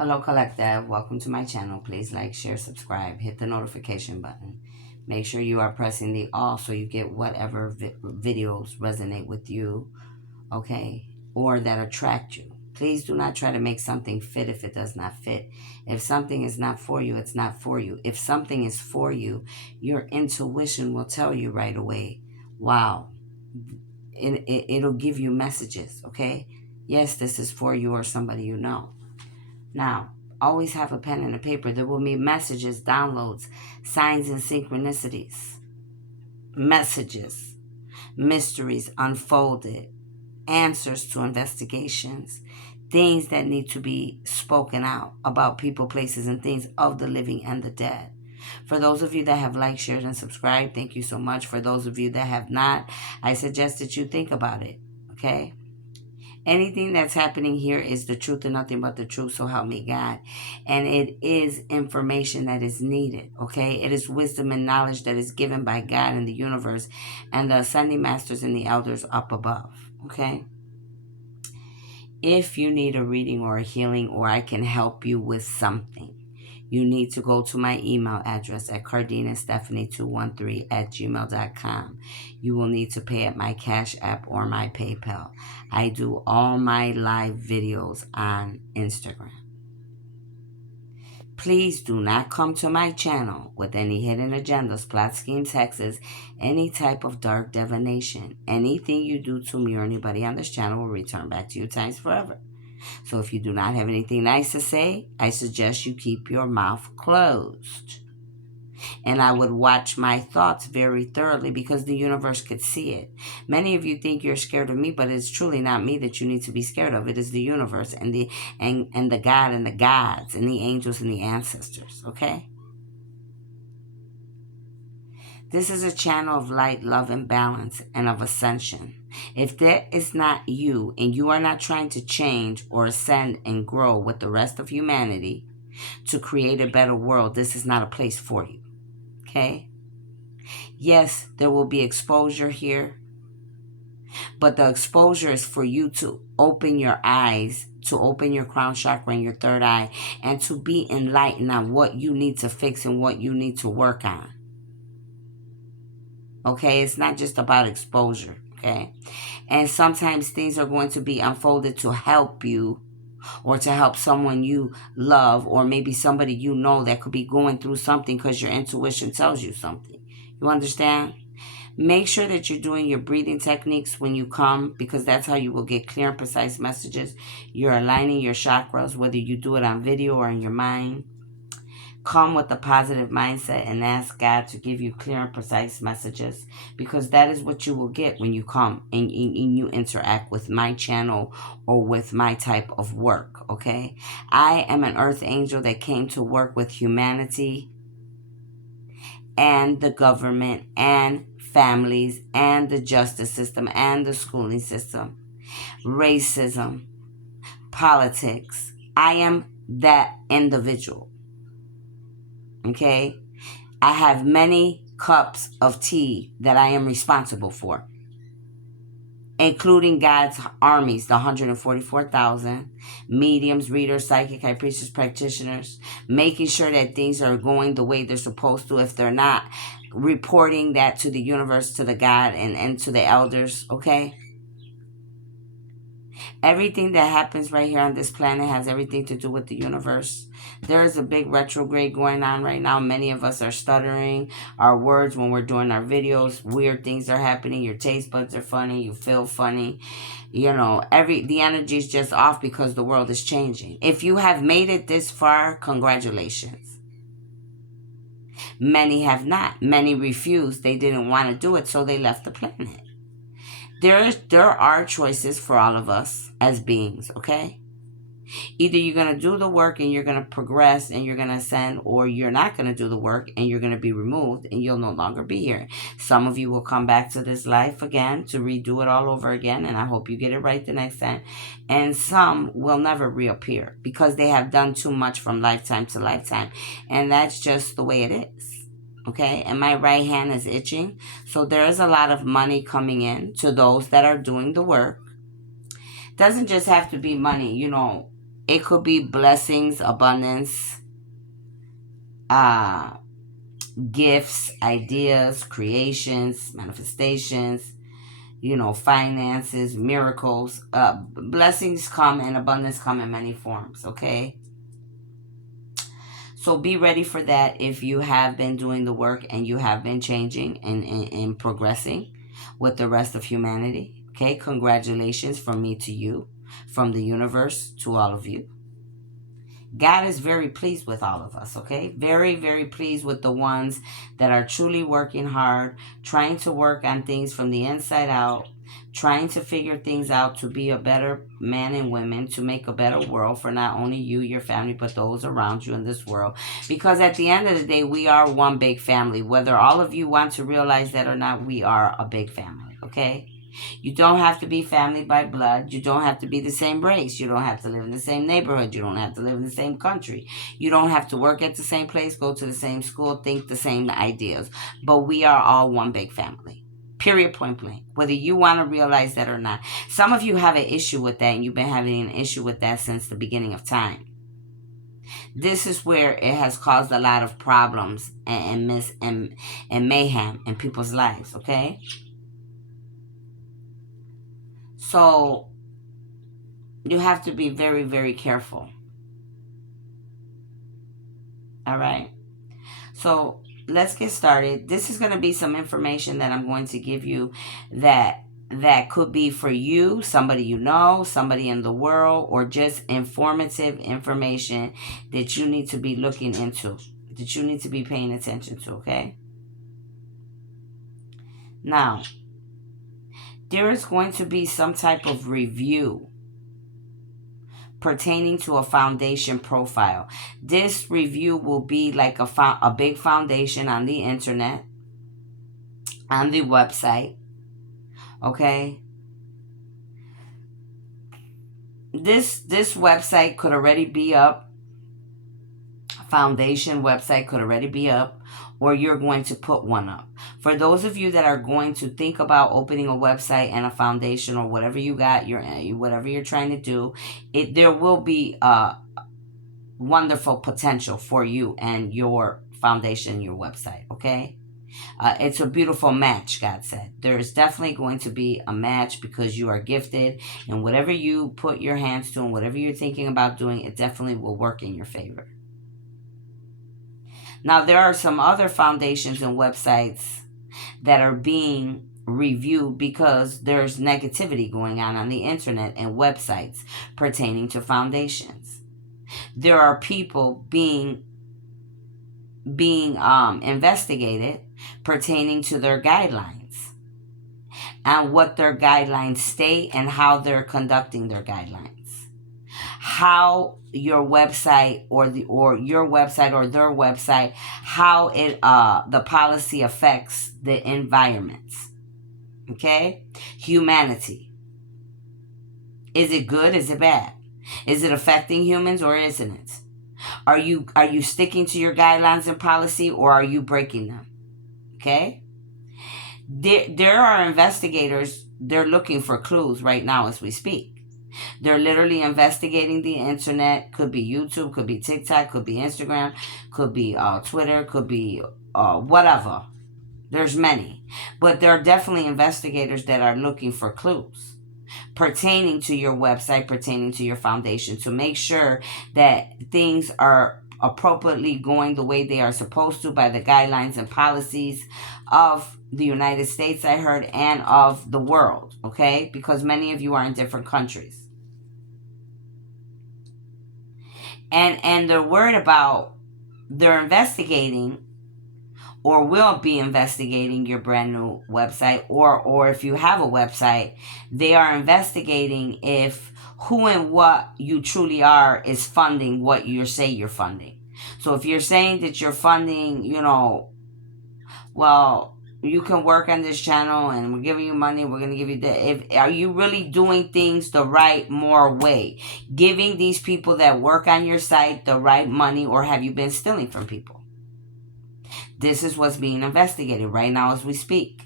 Hello, Collective. Welcome to my channel. Please like, share, subscribe, hit the notification button. Make sure you are pressing the all so you get whatever videos resonate with you, okay, or that attract you. Please do not try to make something fit if it does not fit. If something is not for you, it's not for you. If something is for you, your intuition will tell you right away, wow, it'll give you messages, okay? Yes, this is for you or somebody you know. Now, always have a pen and a paper. There will be messages, downloads, signs and synchronicities, messages, mysteries unfolded, answers to investigations, things that need to be spoken out about people, places, and things of the living and the dead. For those of you that have liked, shared, and subscribed, thank you so much. For those of you that have not, I suggest that you think about it, okay? Anything that's happening here is the truth and nothing but the truth, so help me God. And it is information that is needed, okay? It is wisdom and knowledge that is given by God in the universe and the ascending masters and the elders up above, okay? If you need a reading or a healing or I can help you with something, you need to go to my email address at cardinastephanie213@gmail.com. You will need to pay at my Cash App or my PayPal. I do all my live videos on Instagram. Please do not come to my channel with any hidden agendas, plot schemes, hexes, any type of dark divination. Anything you do to me or anybody on this channel will return back to you times forever. So if you do not have anything nice to say, I suggest you keep your mouth closed. And I would watch my thoughts very thoroughly because the universe could see it. Many of you think you're scared of me, but it's truly not me that you need to be scared of. It is the universe and the God and the gods and the angels and the ancestors, okay? This is a channel of light, love, and balance, and of ascension. If that is not you, and you are not trying to change or ascend and grow with the rest of humanity to create a better world, this is not a place for you, okay? Yes, there will be exposure here, but the exposure is for you to open your eyes, to open your crown chakra and your third eye, and to be enlightened on what you need to fix and what you need to work on. Okay, it's not just about exposure, okay? And sometimes things are going to be unfolded to help you or to help someone you love or maybe somebody you know that could be going through something because your intuition tells you something. You understand? Make sure that you're doing your breathing techniques when you come because that's how you will get clear and precise messages. You're aligning your chakras, whether you do it on video or in your mind. Come with a positive mindset and ask God to give you clear and precise messages because that is what you will get when you come and you interact with my channel or with my type of work, okay? I am an earth angel that came to work with humanity and the government and families and the justice system and the schooling system, racism, politics. I am that individual. Okay? I have many cups of tea that I am responsible for, including God's armies, the 144,000, mediums, readers, psychic, high priestess, practitioners, making sure that things are going the way they're supposed to. If they're not, reporting that to the universe, to the God, and to the elders, okay? Everything that happens right here on this planet has everything to do with the universe. There is a big retrograde going on right now. Many of us are stuttering our words when we're doing our videos. Weird things are happening. Your taste buds are funny. You feel funny. You know, the energy is just off because the world is changing. If you have made it this far, congratulations. Many have not. Many refused. They didn't want to do it, so they left the planet. There are choices for all of us as beings, okay? Either you're going to do the work and you're going to progress and you're going to ascend, or you're not going to do the work and you're going to be removed and you'll no longer be here. Some of you will come back to this life again to redo it all over again, and I hope you get it right the next time. And some will never reappear because they have done too much from lifetime to lifetime, and that's just the way it is. Okay, and my right hand is itching. So there is a lot of money coming in to those that are doing the work. Doesn't just have to be money, you know. It could be blessings, abundance, uh, gifts, ideas, creations, manifestations, finances, miracles. Blessings come and abundance come in many forms, okay? So be ready for that if you have been doing the work and you have been changing and progressing with the rest of humanity. Okay, congratulations from me to you, from the universe to all of you. God is very pleased with all of us, okay? Very, very pleased with the ones that are truly working hard, trying to work on things from the inside out, trying to figure things out to be a better man and women, to make a better world for not only you, your family, but those around you in this world. Because at the end of the day, we are one big family. Whether all of you want to realize that or not, we are a big family, okay? You don't have to be family by blood. You don't have to be the same race. You don't have to live in the same neighborhood. You don't have to live in the same country. You don't have to work at the same place, go to the same school, think the same ideas. But we are all one big family. Period, point blank. Whether you want to realize that or not. Some of you have an issue with that, and you've been having an issue with that since the beginning of time. This is where it has caused a lot of problems and mayhem in people's lives, okay? So you have to be very, very careful. All right. So let's get started. This is going to be some information that I'm going to give you that could be for you, somebody you know, somebody in the world, or just informative information that you need to be looking into, that you need to be paying attention to, okay? Now, there is going to be some type of review pertaining to a foundation profile. This review will be like a big foundation on the internet, on the website, okay? This website could already be up. Foundation website could already be up, or you're going to put one up. For those of you that are going to think about opening a website and a foundation or whatever you got, whatever you're trying to do, there will be wonderful potential for you and your foundation, your website, okay? It's a beautiful match, God said. There is definitely going to be a match because you are gifted, and whatever you put your hands to and whatever you're thinking about doing, it definitely will work in your favor. Now, there are some other foundations and websites that are being reviewed because there's negativity going on the internet and websites pertaining to foundations. There are people being investigated pertaining to their guidelines and what their guidelines state and how they're conducting their guidelines. How your website or your website or their website, how it the policy affects the environments. Okay? Humanity. Is it good? Is it bad? Is it affecting humans or isn't it? Are you sticking to your guidelines and policy, or are you breaking them? Okay? There are investigators, they're looking for clues right now as we speak. They're literally investigating the internet. Could be YouTube, could be TikTok, could be Instagram, could be Twitter, could be whatever. There's many. But there are definitely investigators that are looking for clues pertaining to your website, pertaining to your foundation, to make sure that things are appropriately going the way they are supposed to by the guidelines and policies of the United States, I heard, and of the world, okay? Because many of you are in different countries. And they're worried about, they're investigating or will be investigating your brand new website, or if you have a website, they are investigating if who and what you truly are is funding what you say you're funding. So if you're saying that you're funding, well, you can work on this channel and we're giving you money, we're going to give you that. Are you really doing things the right, more way? Giving these people that work on your site the right money, or have you been stealing from people? This is what's being investigated right now as we speak.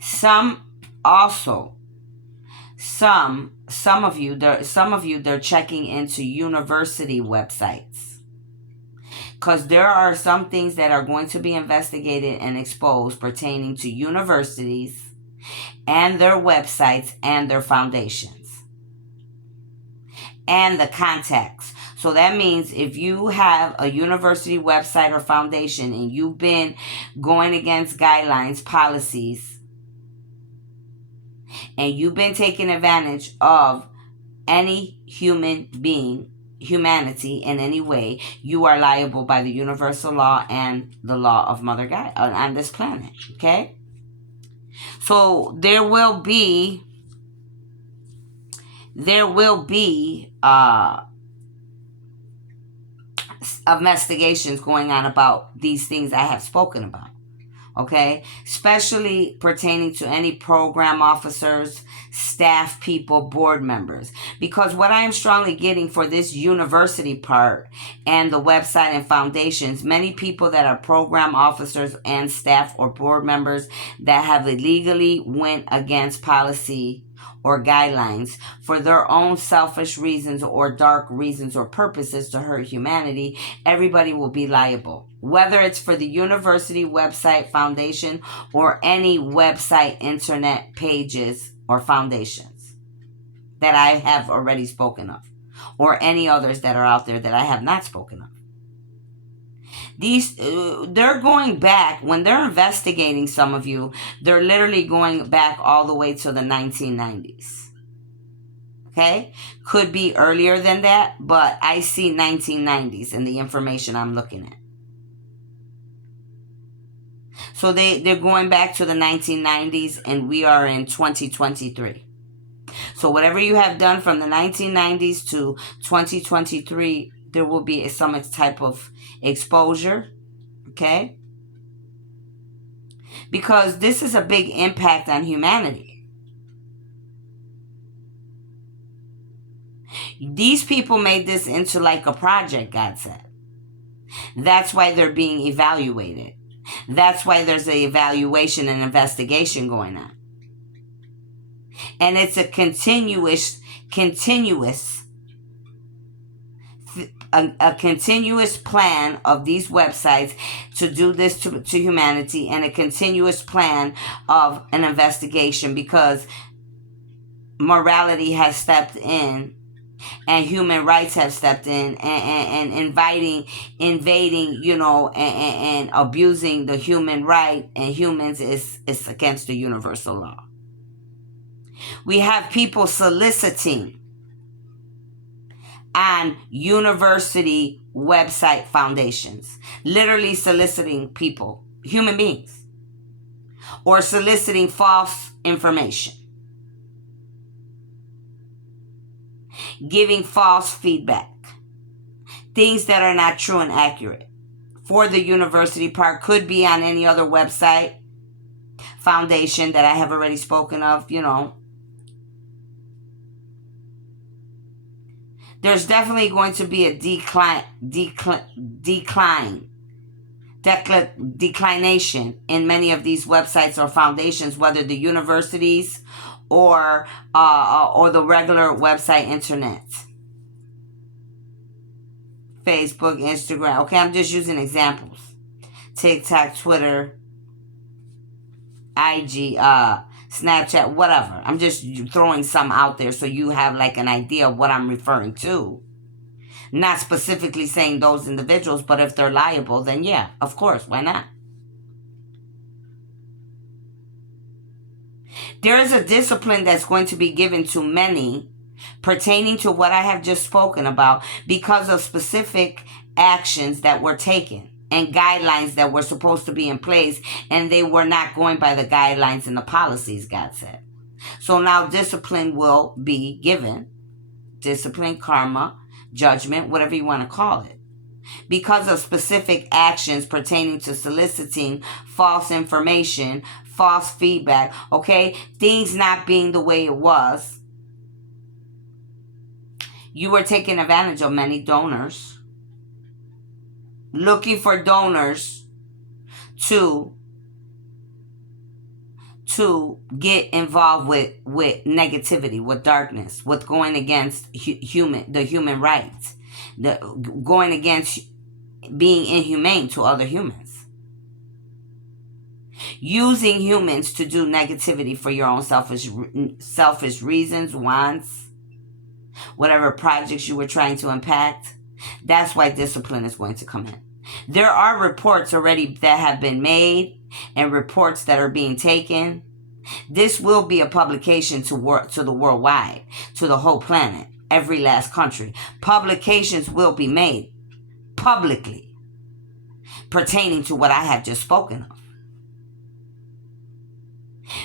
Some also Some of you, they're checking into university websites, because there are some things that are going to be investigated and exposed pertaining to universities and their websites and their foundations and the contacts. So that means if you have a university website or foundation and you've been going against guidelines, policies, and you've been taking advantage of any human being, humanity in any way, you are liable by the universal law and the law of Mother God on this planet. Okay? So there will be investigations going on about these things I have spoken about. Okay, especially pertaining to any program officers, staff people, board members. Because what I am strongly getting for this university part and the website and foundations, many people that are program officers and staff or board members that have illegally went against policy or guidelines for their own selfish reasons or dark reasons or purposes to hurt humanity, everybody will be liable. Whether it's for the university website, foundation, or any website, internet pages or foundations that I have already spoken of, or any others that are out there that I have not spoken of. These, they're going back, when they're investigating some of you, they're literally going back all the way to the 1990s. Okay? Could be earlier than that, but I see 1990s in the information I'm looking at. So they're going back to the 1990s, and we are in 2023. So whatever you have done from the 1990s to 2023, there will be some type of exposure, okay? Because this is a big impact on humanity. These people made this into like a project, God said. That's why they're being evaluated. That's why there's an evaluation and investigation going on. And it's a continuous plan of these websites to do this to humanity, and a continuous plan of an investigation, because morality has stepped in and human rights have stepped in and invading, you know, and abusing the human right and humans is against the universal law. We have people soliciting on university website foundations, literally soliciting people, human beings, or soliciting false information, giving false feedback, things that are not true and accurate. For the university part, could be on any other website, foundation that I have already spoken of, you know. There's definitely going to be a declination in many of these websites or foundations, whether the universities or the regular website, internet, Facebook, Instagram. Okay, I'm just using examples. TikTok, Twitter, IG, Snapchat, whatever. I'm just throwing some out there so you have like an idea of what I'm referring to. Not specifically saying those individuals, but if they're liable, then yeah, of course, why not? There is a discipline that's going to be given to many pertaining to what I have just spoken about, because of specific actions that were taken and guidelines that were supposed to be in place, and they were not going by the guidelines and the policies, God said. So now discipline will be given. Discipline, karma, judgment, whatever you want to call it, because of specific actions pertaining to soliciting false information, false feedback, okay? Things not being the way it was. You were taking advantage of many donors, looking for donors to to get involved with negativity, with darkness, with going against the human rights, going against being inhumane to other humans, using humans to do negativity for your own selfish reasons, wants, whatever projects you were trying to impact. That's why discipline is going to come in. There are reports already that have been made and reports that are being taken. This will be a publication to the worldwide, to the whole planet, every last country. Publications will be made publicly pertaining to what I have just spoken of.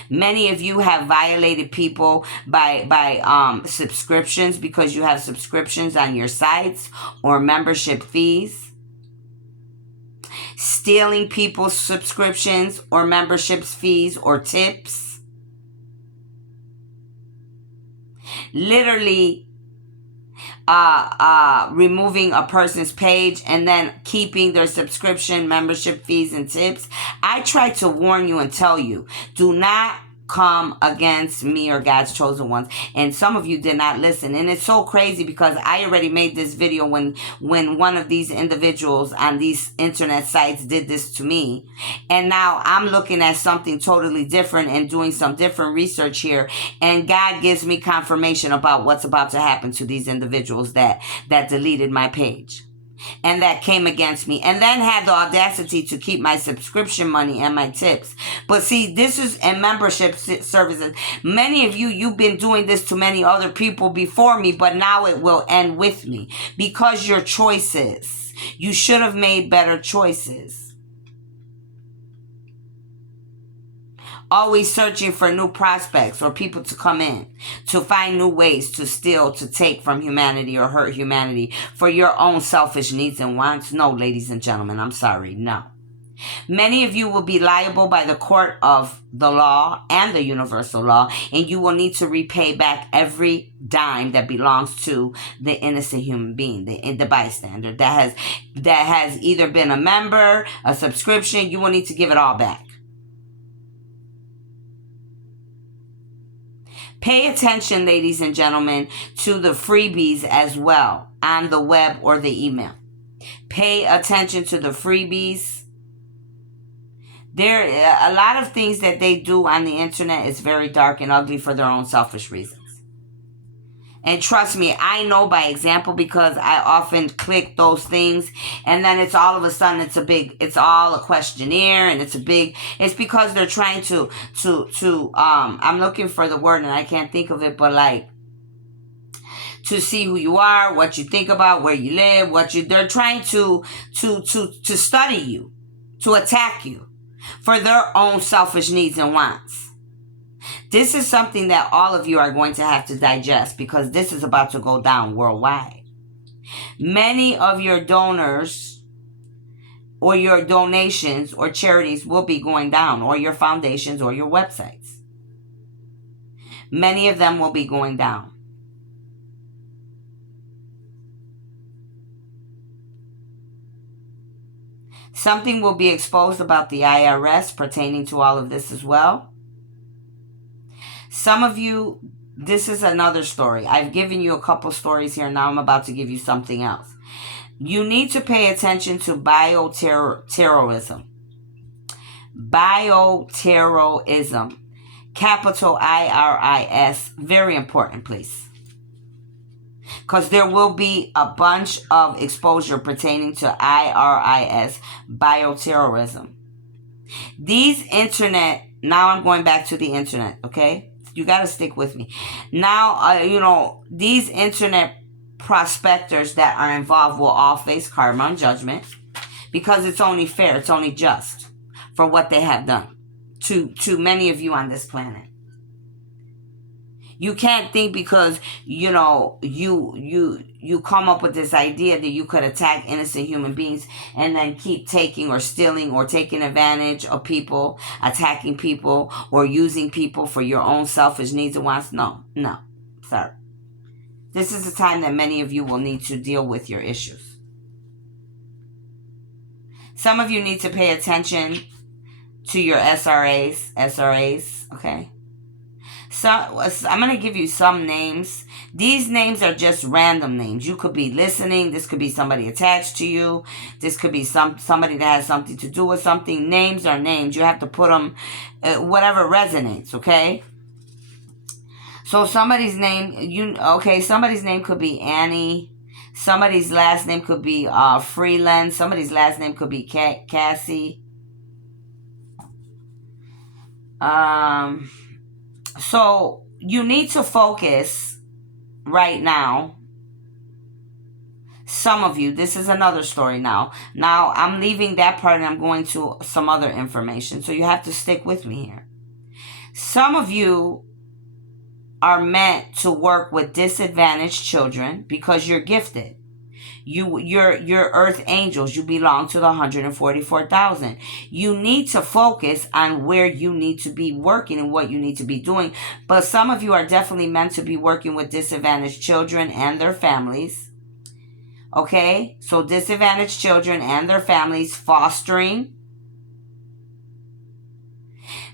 Many of you have violated people by subscriptions, because you have subscriptions on your sites or membership fees. Stealing people's subscriptions or memberships fees or tips. Literally removing a person's page and then keeping their subscription, membership fees, and tips. I try to warn you and tell you, do not come against me or God's chosen ones. And some of you did not listen. And it's so crazy because I already made this video when one of these individuals on these internet sites did this to me. And now I'm looking at something totally different and doing some different research here. And God gives me confirmation about what's about to happen to these individuals that deleted my page and that came against me, and then had the audacity to keep my subscription money and my tips. But see, this is and membership services. Many of you, you've been doing this to many other people before me, but now it will end with me because your choices. You should have made better choices. Always searching for new prospects or people to come in, to find new ways to steal, to take from humanity or hurt humanity for your own selfish needs and wants. No, ladies and gentlemen, I'm sorry, no. Many of you will be liable by the court of the law and the universal law, and you will need to repay back every dime that belongs to the innocent human being, the bystander that has either been a member, a subscription. You will need to give it all back. Pay attention, ladies and gentlemen, to the freebies as well on the web or the email. Pay attention to the freebies. There are a lot of things that they do on the internet is very dark and ugly for their own selfish reasons. And trust me, I know by example because I often click those things and then it's all of a sudden it's all a questionnaire and it's because they're trying to I'm looking for the word and I can't think of it, but like to see who you are, what you think about, where you live, they're trying to study you, to attack you for their own selfish needs and wants. This is something that all of you are going to have to digest because this is about to go down worldwide. Many of your donors or your donations or charities will be going down, or your foundations or your websites. Many of them will be going down. Something will be exposed about the IRS pertaining to all of this as well. Some of you, this is another story. I've given you a couple stories here. Now I'm about to give you something else. You need to pay attention to bioterrorism. Bioterrorism. Capital IRIS. Very important, please. Because there will be a bunch of exposure pertaining to IRIS, bioterrorism. These internet, now I'm going back to the internet, okay? You got to stick with me. Now, these internet prospectors that are involved will all face karma and judgment because it's only fair, it's only just for what they have done to many of you on this planet. You can't think because, you come up with this idea that you could attack innocent human beings and then keep taking or stealing or taking advantage of people, attacking people or using people for your own selfish needs and wants. No, sorry. This is the time that many of you will need to deal with your issues. Some of you need to pay attention to your SRAs, Okay. So I'm going to give you some names. These names are just random names. You could be listening. This could be somebody attached to you. This could be somebody that has something to do with something. Names are names. You have to put them whatever resonates, okay? So somebody's name, somebody's name could be Annie. Somebody's last name could be Freeland. Somebody's last name could be Cassie. So you need to focus right now. Some of you, this is another story now. Now I'm leaving that part and I'm going to some other information. So you have to stick with me here. Some of you are meant to work with disadvantaged children because you're gifted. You're earth angels. You belong to the 144,000. You need to focus on where you need to be working and what you need to be doing. But some of you are definitely meant to be working with disadvantaged children and their families. Okay? So disadvantaged children and their families, fostering.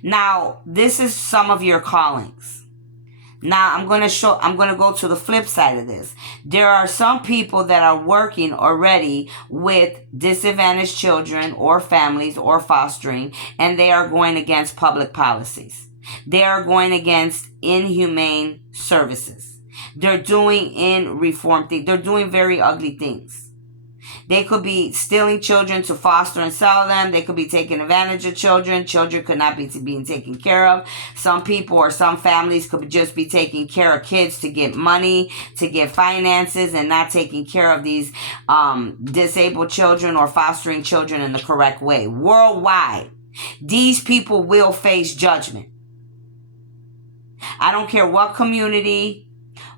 Now, this is some of your callings. Now I'm going to go to the flip side of this. There are some people that are working already with disadvantaged children or families or fostering, and they are going against public policies. They are going against inhumane services. They're doing they're doing very ugly things. They could be stealing children to foster and sell them. They could be taking advantage of children. Children could not be being taken care of. Some people or some families could just be taking care of kids to get money, to get finances, and not taking care of these disabled children or fostering children in the correct way. Worldwide, these people will face judgment. I don't care what community,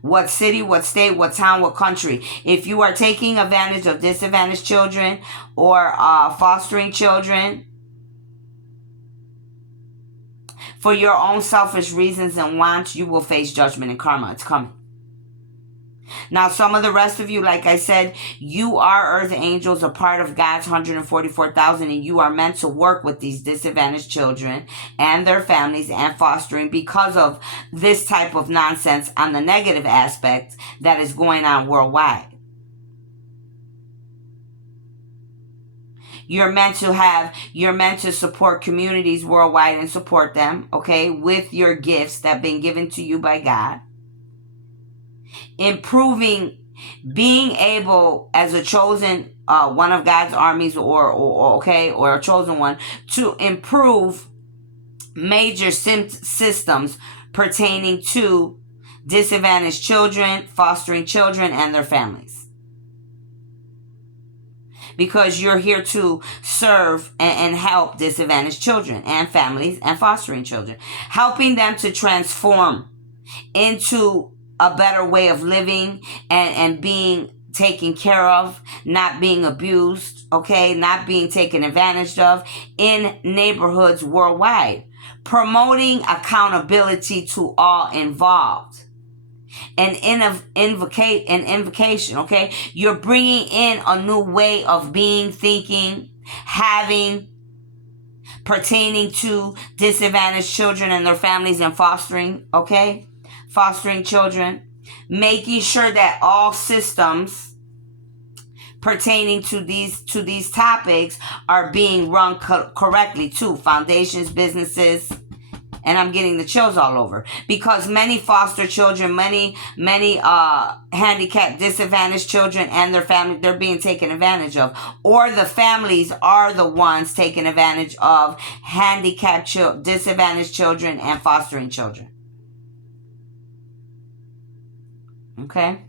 what city, what state, what town, what country. If you are taking advantage of disadvantaged children or fostering children for your own selfish reasons and wants, you will face judgment and karma. It's coming. Now, some of the rest of you, like I said, you are earth angels, a part of God's 144,000, and you are meant to work with these disadvantaged children and their families and fostering because of this type of nonsense on the negative aspect that is going on worldwide. You're meant to support communities worldwide and support them, okay, with your gifts that have been given to you by God. Improving, being able as a chosen one of God's armies or a chosen one to improve major systems pertaining to disadvantaged children, fostering children and their families. Because you're here to serve and help disadvantaged children and families and fostering children, helping them to transform into a better way of living and being taken care of, not being abused, okay, not being taken advantage of in neighborhoods worldwide. Promoting accountability to all involved. An invocation, okay? You're bringing in a new way of being, thinking, having, pertaining to disadvantaged children and their families and fostering, okay? Fostering children, making sure that all systems pertaining to these topics are being run correctly too. Foundations, businesses, and I'm getting the chills all over because many foster children, many handicapped, disadvantaged children and their family, they're being taken advantage of, or the families are the ones taking advantage of handicapped, disadvantaged children and fostering children. Okay.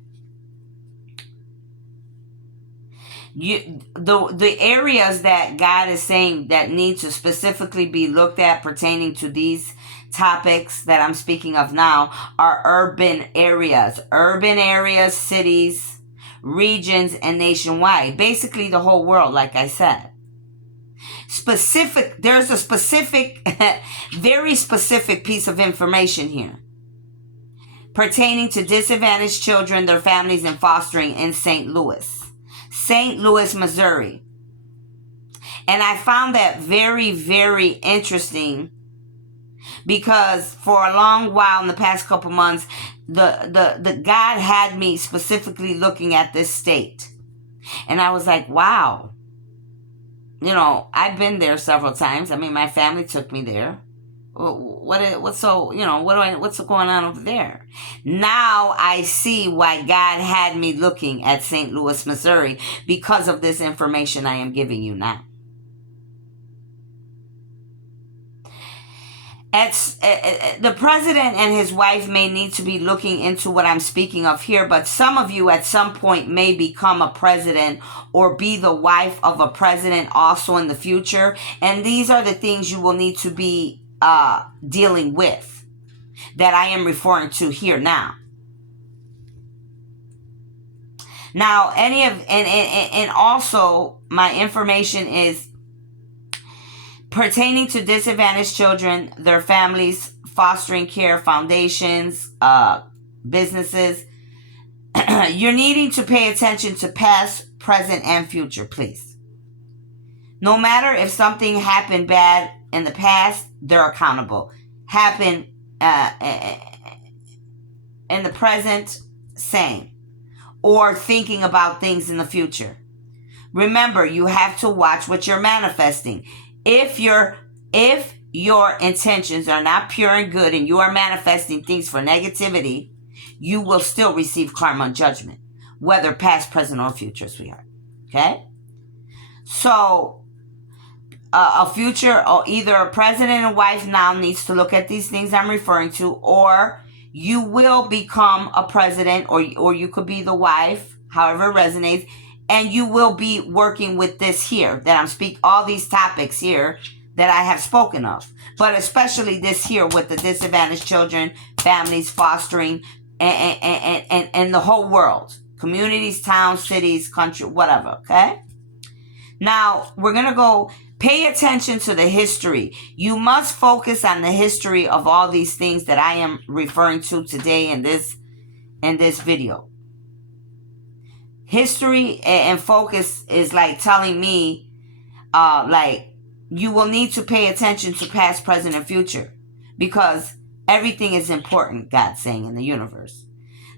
The areas that God is saying that need to specifically be looked at pertaining to these topics that I'm speaking of now are urban areas, cities, regions, and nationwide. Basically the whole world, like I said. There's a specific, very specific piece of information here pertaining to disadvantaged children, their families, and fostering in St. Louis, because for a long while in the past couple months, the God had me specifically looking at this state. And I was like, wow, I've been there several times. I mean, my family took me there. What's going on over there? Now I see why God had me looking at St. Louis, Missouri, because of this information I am giving you now. The president and his wife may need to be looking into what I'm speaking of here, but some of you at some point may become a president or be the wife of a president also in the future. And these are the things you will need to be dealing with that I am referring to here now. Now, and also my information is pertaining to disadvantaged children, their families, fostering care, foundations, businesses. You're needing to pay attention to past, present, and future, please. No matter if something happened bad in the past, they're accountable. Happened in the present, same. Or thinking about things in the future. Remember, you have to watch what you're manifesting. If your intentions are not pure and good and you are manifesting things for negativity, you will still receive karma and judgment, whether past, present, or future, sweetheart. Okay? So, a future, or either a president and wife now needs to look at these things I'm referring to, or you will become a president, or you could be the wife, however it resonates, and you will be working with this here that I'm speaking, all these topics here that I have spoken of, but especially this here with the disadvantaged children, families, fostering, and the whole world, communities, towns, cities, country, whatever. Okay. Now we're gonna go. Pay attention to the history. You must focus on the history of all these things that I am referring to today in this video. History and focus is like telling me, you will need to pay attention to past, present, and future, because everything is important, God's saying, in the universe.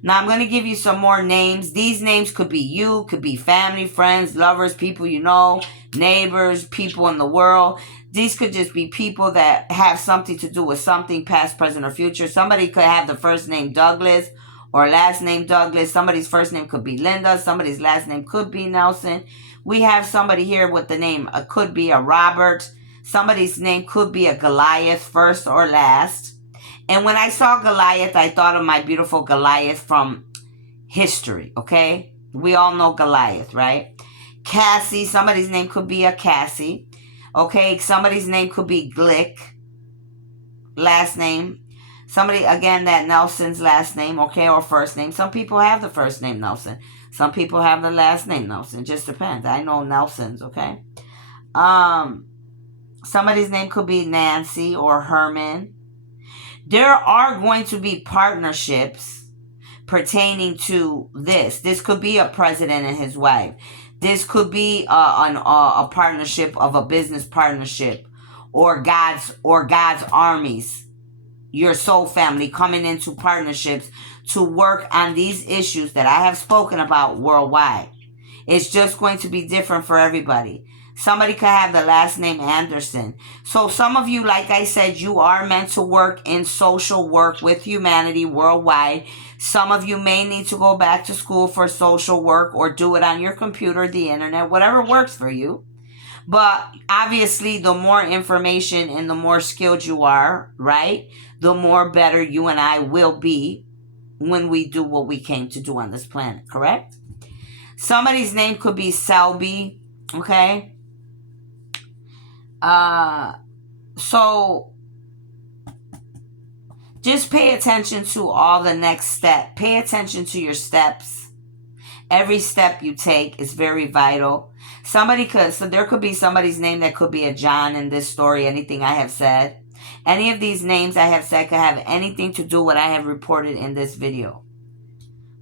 Now I'm going to give you some more names. These names could be you, could be family, friends, lovers, people you know, neighbors, people in the world. These could just be people that have something to do with something, past, present, or future. Somebody could have the first name Douglas or last name Douglas. Somebody's first name could be Linda. Somebody's last name could be Nelson. We have somebody here with the name, could be a Robert. Somebody's name could be a Goliath, first or last. And when I saw Goliath, I thought of my beautiful Goliath from history, okay? We all know Goliath, right? Cassie, somebody's name could be a Cassie. Okay, somebody's name could be Glick, last name. Somebody, again, that Nelson's last name, okay, or first name. Some people have the first name Nelson. Some people have the last name Nelson. Just depends. I know Nelsons, okay? Somebody's name could be Nancy or Herman. There are going to be partnerships pertaining to this. This could be a president and his wife. This could be a partnership of a business partnership, or God's armies, your soul family coming into partnerships to work on these issues that I have spoken about worldwide. It's just going to be different for everybody. Somebody could have the last name Anderson. So some of you, like I said, you are meant to work in social work with humanity worldwide. Some of you may need to go back to school for social work or do it on your computer, the internet, whatever works for you. But obviously, the more information and the more skilled you are, right, the more better you and I will be when we do what we came to do on this planet, correct? Somebody's name could be Selby, okay? So just pay attention to all the next step. Pay attention to your steps. Every step you take is very vital. So there could be somebody's name that could be a John in this story, anything I have said. Any of these names I have said could have anything to do with what I have reported in this video.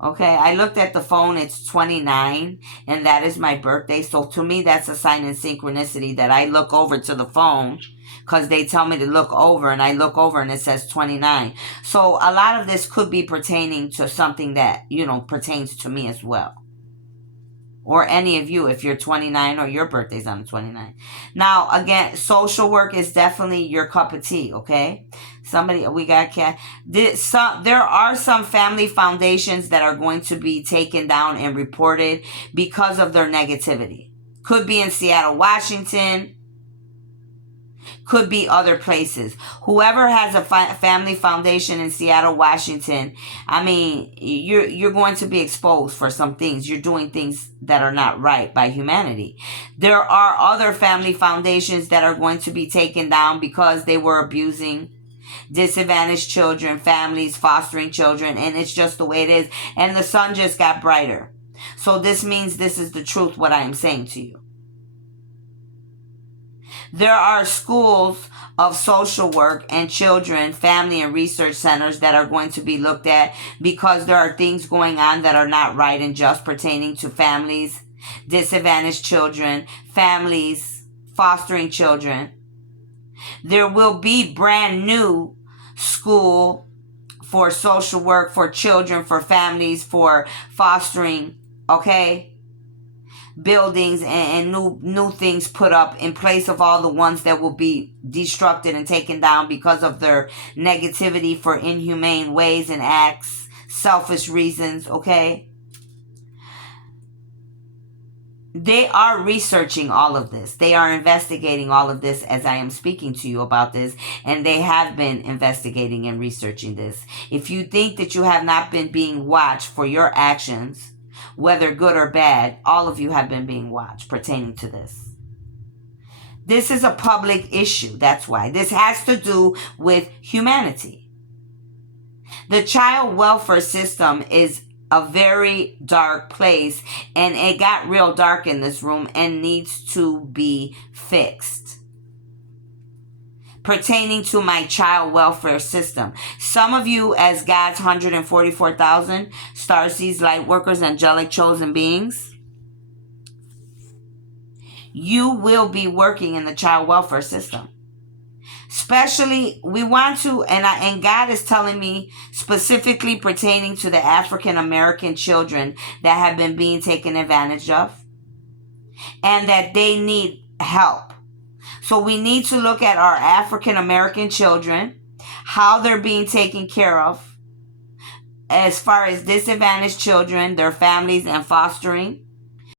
Okay, I looked at the phone, it's 29, and that is my birthday. So to me, that's a sign in synchronicity that I look over to the phone because they tell me to look over, and I look over and it says 29. So a lot of this could be pertaining to something that, pertains to me as well. Or any of you if you're 29 or your birthday's on the 29th. Now, again, social work is definitely your cup of tea, okay? We got cat. There are some family foundations that are going to be taken down and reported because of their negativity. Could be in Seattle, Washington. Could be other places. Whoever has a family foundation in Seattle, Washington, I mean, you're going to be exposed for some things. You're doing things that are not right by humanity. There are other family foundations that are going to be taken down because they were abusing disadvantaged children, families, fostering children, and it's just the way it is. And the sun just got brighter. So this means this is the truth, what I am saying to you. There are schools of social work and children, family, and research centers that are going to be looked at because there are things going on that are not right and just pertaining to families, disadvantaged children, families, fostering children. There will be brand new school for social work, for children, for families, for fostering, okay? Buildings and new things put up in place of all the ones that will be destructed and taken down because of their negativity for inhumane ways and acts, selfish reasons, okay? They are researching all of this. They are investigating all of this as I am speaking to you about this, and they have been investigating and researching this. If you think that you have not been being watched for your actions, whether good or bad, all of you have been being watched pertaining to this. This is a public issue. That's why. This has to do with humanity. The child welfare system is a very dark place, and it got real dark in this room and needs to be fixed. Pertaining to my child welfare system. Some of you, as God's 144,000 starseeds, light workers, angelic chosen beings, you will be working in the child welfare system. Especially, we want to, and God is telling me specifically pertaining to the African American children that have been being taken advantage of and that they need help. So we need to look at our African American children, how they're being taken care of as far as disadvantaged children, their families, and fostering.